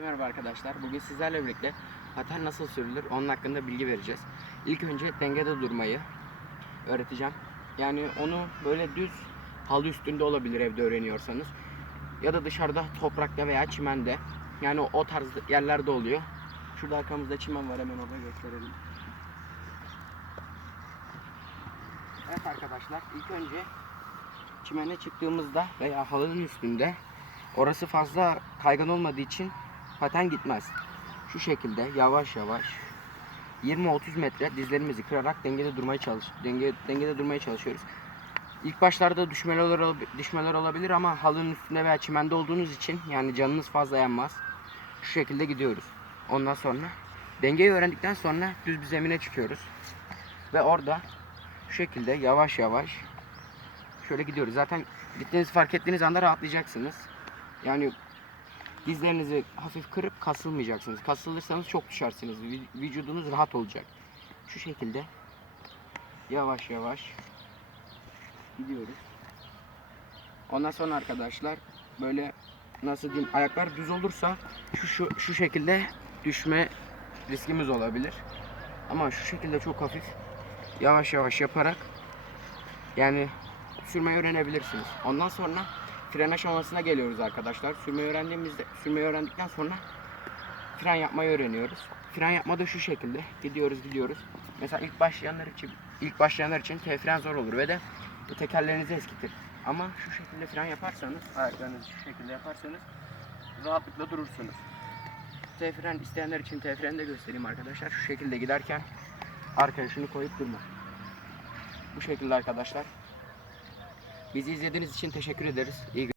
Merhaba arkadaşlar. Bugün sizlerle birlikte paten nasıl sürülür onun hakkında bilgi vereceğiz. İlk önce dengede durmayı öğreteceğim. Yani onu böyle düz halı üstünde olabilir evde öğreniyorsanız. Ya da dışarıda toprakta veya çimende. Yani o tarz yerlerde oluyor. Şurada arkamızda çimen var hemen orada gösterelim. Evet arkadaşlar ilk önce çimene çıktığımızda veya halının üstünde orası fazla kaygan olmadığı için paten gitmez. Şu şekilde yavaş yavaş 20-30 metre dizlerimizi kırarak dengede durmaya çalış denge, dengede durmaya çalışıyoruz. İlk başlarda düşmeler, düşmeler olabilir ama halının üstünde veya çimende olduğunuz için yani canınız fazla yanmaz. Şu şekilde gidiyoruz. Ondan sonra dengeyi öğrendikten sonra düz bir zemine çıkıyoruz. Ve orada şu şekilde yavaş yavaş şöyle gidiyoruz. Zaten gittiğinizi fark ettiğiniz anda rahatlayacaksınız. Yani dizlerinizi hafif kırıp kasılmayacaksınız. Kasılırsanız çok düşersiniz. Vü- Vücudunuz rahat olacak. Şu şekilde yavaş yavaş gidiyoruz. Ondan sonra arkadaşlar böyle nasıl diyeyim ayaklar düz olursa şu şu, şu şekilde düşme riskimiz olabilir. Ama şu şekilde çok hafif yavaş yavaş yaparak yani sürmeyi öğrenebilirsiniz. Ondan sonra fren aşamasına geliyoruz arkadaşlar. Sürmeyi öğrendiğimizde sürmeyi öğrendikten sonra fren yapmayı öğreniyoruz. Fren yapma da şu şekilde gidiyoruz gidiyoruz. Mesela ilk başlayanlar için ilk başlayanlar için T fren zor olur ve de bu tekerlerinizi eskitir. Ama şu şekilde fren yaparsanız, ayaklarınızı şu şekilde yaparsanız rahatlıkla durursunuz. T fren isteyenler için T freni de göstereyim arkadaşlar. Şu şekilde giderken arkaya şunu koyup durma. Bu şekilde arkadaşlar. Bizi izlediğiniz için teşekkür ederiz. İyi